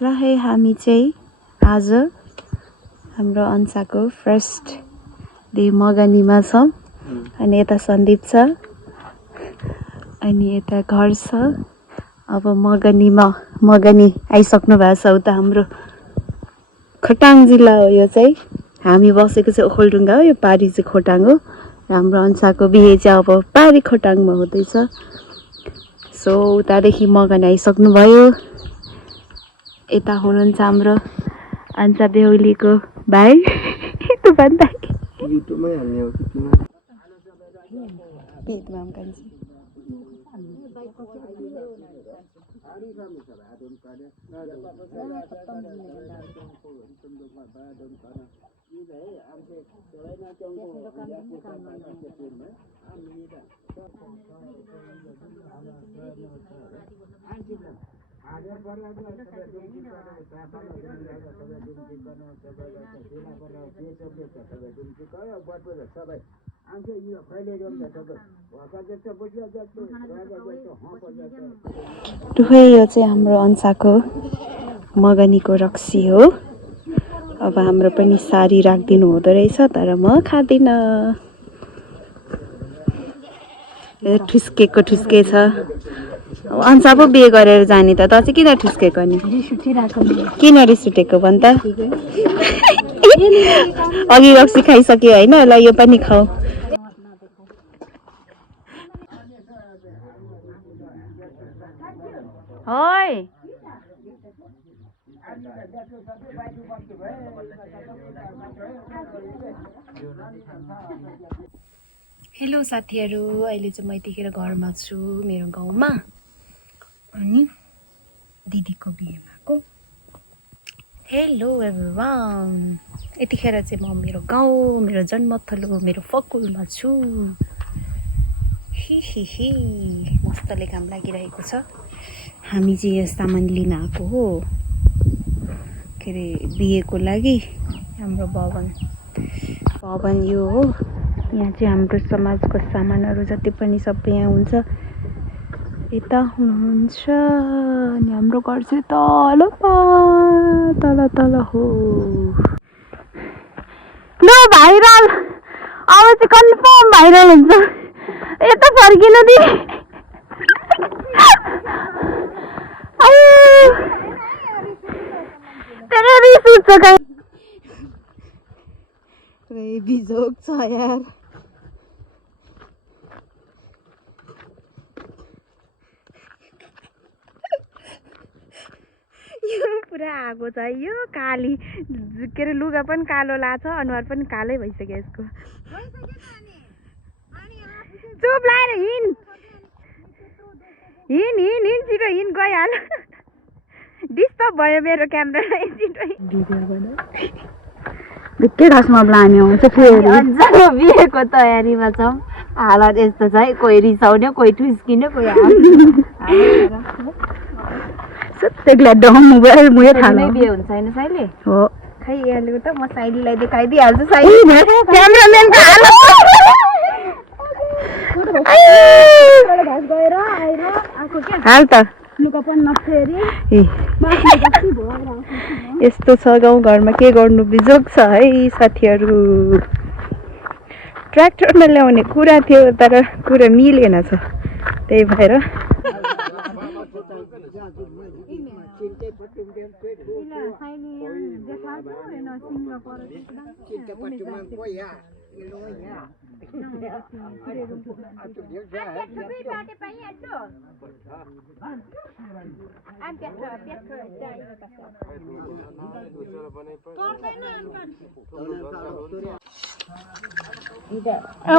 ल है हामी चाहिँ आज हाम्रो अन्साको फर्स्ट डे मगनीमा छौँ अनि यता सन्दीप छ अनि यता घर छ अब मगनी आइसक्नु भएको छ उता हाम्रो खोटाङ जिल्ला हो यो चाहिँ हामी बसेको चाहिँ ओखलढुङ्गा हो यो पारी चाहिँ खोटाङ हो र हाम्रो अन्साको बिहे चाहिँ अब पारी खोटाङमा हुँदैछ सो उतादेखि मगनी आइसक्नु भयो यता हुनुहुन्छ हाम्रो अन्सा बेहुलीको भाइ तुफान दाइ युट्युबमै हाल्ने हो कि पेटमा कान्छी टुफै यो चाहिँ हाम्रो अन्साको मगनीको रक्सी हो अब हाम्रो पनि सारी राखिदिनु हुँदो रहेछ तर म खाँदिनँ ठुस्केको ठुस्के छ अन्सा पो बिहे गरेर जाने त चाहिँ किन ठुस्केको नि किन रिस उठेको भन् त अघि रक्सी खाइसक्यो होइन ल यो पनि खाऊ होय हेलो साथीहरू अहिले चाहिँ म यतिखेर घरमा छु मेरो गाउँमा अनि दिदीको बिहेमा को हेलो एभ्रिवान यतिखेर चाहिँ म मेरो गाउँ मेरो जन्मथलो मेरो फकुलमा छु हि मस्तले काम लागिरहेको छ हामी चाहिँ यो सामान लिन आएको हो के अरे बिहेको लागि हाम्रो भवन यो हो यहाँ चाहिँ हाम्रो समाजको सामानहरू जति पनि सबै यहाँ हुन्छ यता हुनुहुन्छ अनि हाम्रो घर चाहिँ तल हो ल भाइरल अब चाहिँ कन्फर्म भाइरल हुन्छ यता फर्किन दि तेरो रिस उठ्छ कहीँ बिजोग छ यार यो पुरा आगो छ यो काली के अरे लुगा पनि कालो लाछ अनुहार पनि कालै भइसक्यो यसको चुप लाएर हिँड छिटो हिँड गइहाल डिस्टर्ब भयो मेरो क्यामेरा छिटो भित्रै खासमा लाने आउँछ फेरि बिहेको तयारीमा छौँ हालत यस्तो छ है कोही रिसाउने कोही ठुस्किने कोही सत्यले डम मोबाइल मुहे थाल्ने बिहे हुन्छ हैन साइले हो खै याले त म साइलीलाई देखाइदिहाल्छु साइली क्यामेराम्यान त घास गएर आएर आको के हाल त लुगा पनि नफेरि यस्तो छ गाउँ घरमा के गर्नु बिजोग छ है साथीहरू ट्र्याक्टरमा ल्याउने कुरा थियो तर कुरा मिलेन छ त्यही भएर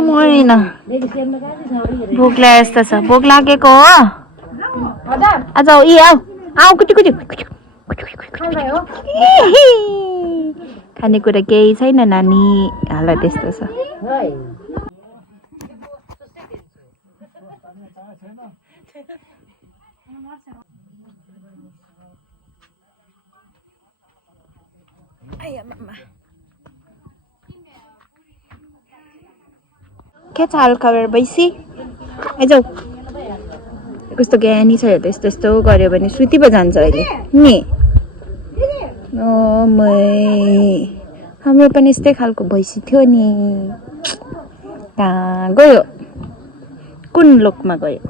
मरिन भोक लाग्यो यस्तो छ भोक लागेको हो आज आऊ आऊ कुटी खानेकुरा केही छैन नानी हालत त्यस्तो छ के छ हाल खबर बैसी आइजाऊ कस्तो ज्ञानी छ हेर्दा यस्तो यस्तो गर्यो भने सुति पो जान्छ अहिले नि ओ मै हाम्रो पनि यस्तै खालको भैँसी थियो नि कहाँ गयो कुन लोकमा गयो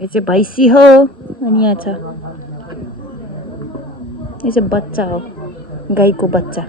यो चाहिँ भैँसी हो अनि यहाँ छ यो चाहिँ बच्चा हो गाईको बच्चा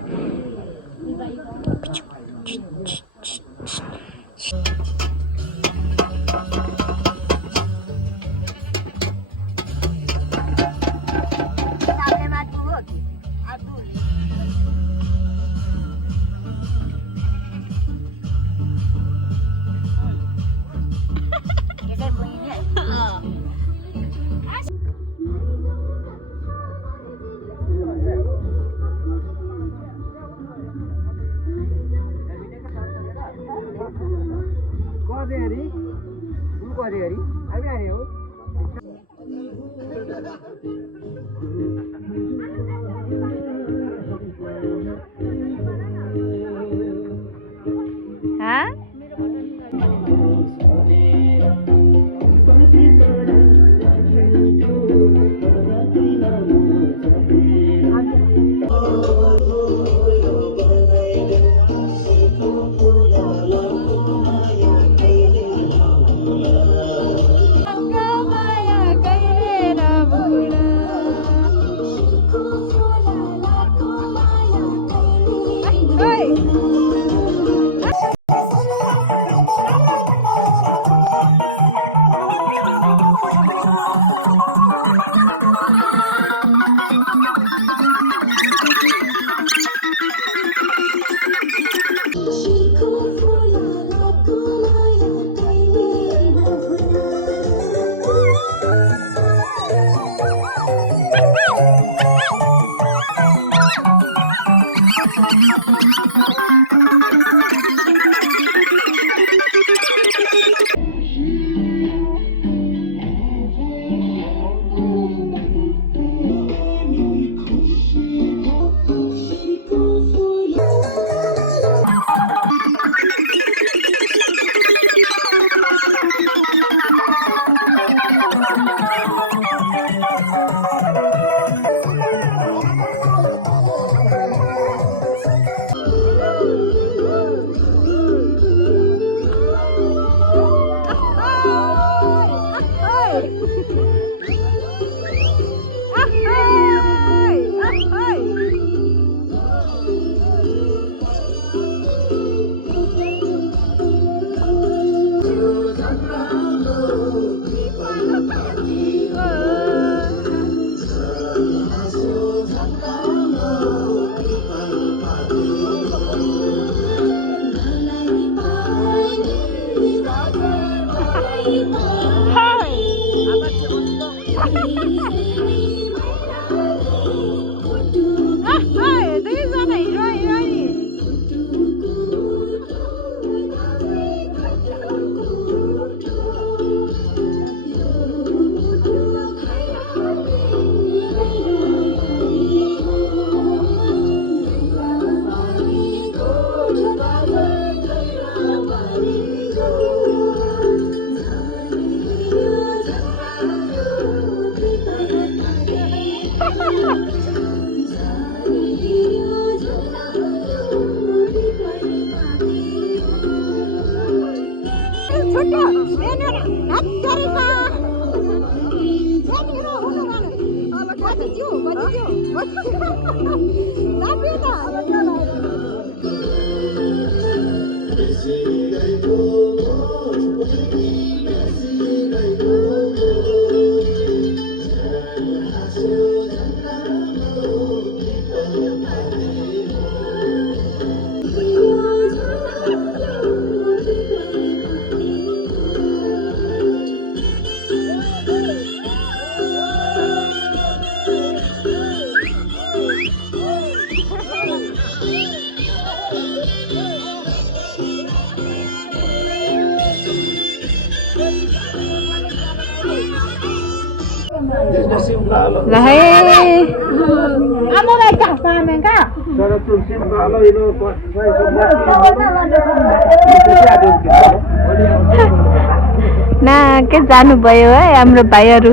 ठ्याक्कै जानुभयो है हाम्रो भाइहरू।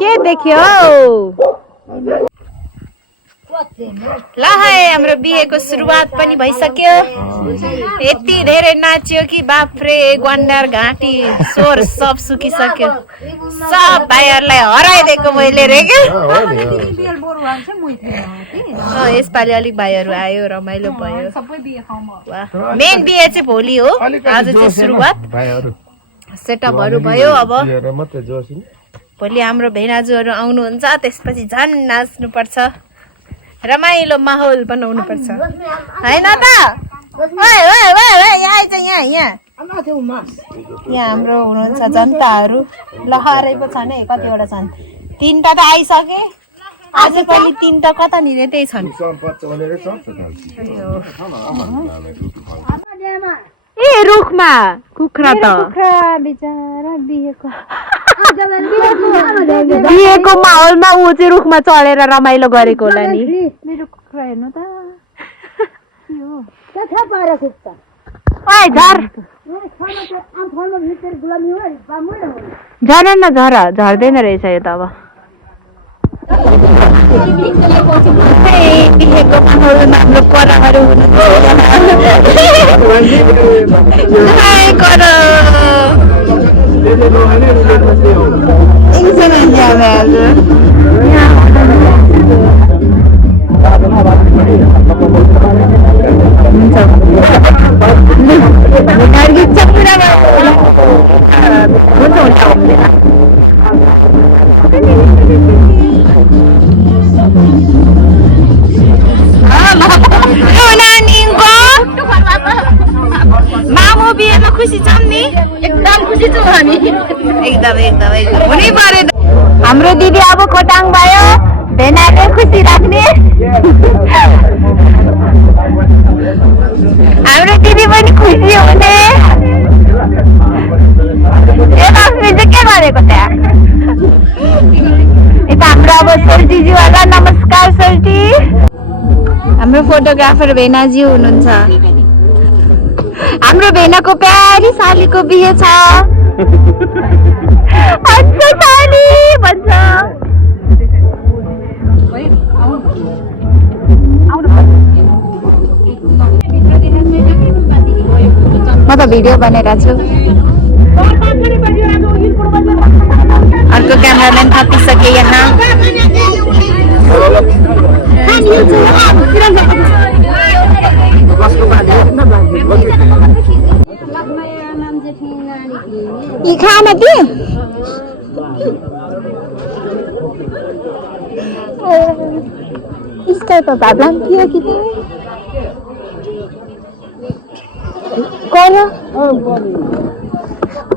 के देख्यो ल है हाम्रो बिहेको सुरुवात पनि भइसक्यो। यति धेरै नाच्यो कि बाफ्रे ग्वान्डार घाँटी स्वर सब सुकिसक्यो। सब भाइहरूलाई हराइदिएको मैले रे के। यसपालि अलिक भाइहरू आयो, रमाइलो भयो। मेन बिहे चाहिँ भोलि हो, आज चाहिँ सुरुवात सेटअपहरू भयो। अब भोलि हाम्रो भेनाजुहरू आउनुहुन्छ, त्यसपछि झन् नाच्नुपर्छ, रमाइलो माहौल बनाउनु पर्छ हैन त। यहाँ हाम्रो हुनुहुन्छ जनताहरू, लहरै पो छन् है, कतिवटा छन्, 3टा त आइसके। आज पनि 3टा कतानिर त्यही छन्। ए रुखमा कुखुरा त बिचरा बिहेको माहौलमा ऊ चाहिँ रुखमा चढेर रमाइलो गरेको होला नि। मेरो कुखुरा हेर्नु त झर न झर झर्दैन रहेछ यो त। अब बिहेको माहौलमा हाम्रो पराहरू मामु बिहेमा खुसी छौँ नि, एकदम खुसी छौँ हामी, एकदम एकदम एकदम हुनै पर्यो। हाम्रो दिदी अब खोटाङ भयो, भेनाले खुसी राख्ने। हाम्रो दिदी पनि खुसी हुने। यता चाहिँ के गरेको त्यहाँ? यता हाम्रो अब सोल्टीज्यूवाला, नमस्कार सोल्टी। हाम्रो फोटोग्राफर भेनाजी हुनुहुन्छ। हाम्रो भेनाको प्यारी सालीको बिहे छ। अच्छा साली भन्छ। म त भिडियो बनाइरहेको छु। अर्को क्यामेराम्यान थपिसके यहाँ। यी खाना दिए इसका तो भाबलाम थियो कि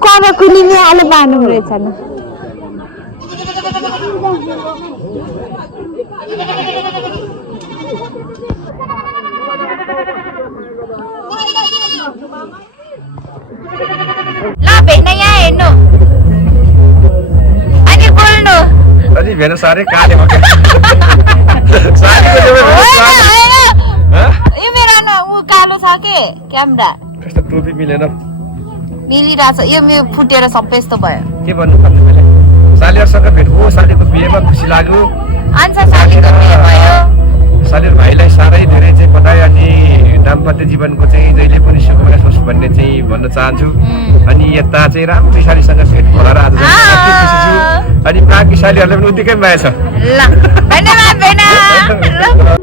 कर कुलीले आलु बानु रहेछ न। ल भेना यहाँ हेर्नु अनि बोल्नु। अलि भेना साह्रै काले भएको यो मेरो न ऊ कालो छ के क्यामेरा कस्तो टोपी मिलेन मिलिरहेछ। यो मेरो फुटेर सबै यस्तो भयो। के भन्नु पर्ने मैले सालीहरुसँग भेट भयो, सालीको बिहेमा खुसी लाग्यो। अन्सा सालीको बिहे भयो। साली भाइलाई साह्रै धेरै चाहिँ बधाई अनि दाम्पत्य जीवनको चाहिँ जहिले पनि सुखमय होस् भन्ने चाहिँ भन्न चाहन्छु। अनि यता चाहिँ राम्रो सालीसँग भेट भएर आज खुसी छु। अनि बाँकी सालीहरूलाई पनि उत्तिकै माया छ। ल धन्यवाद भेना।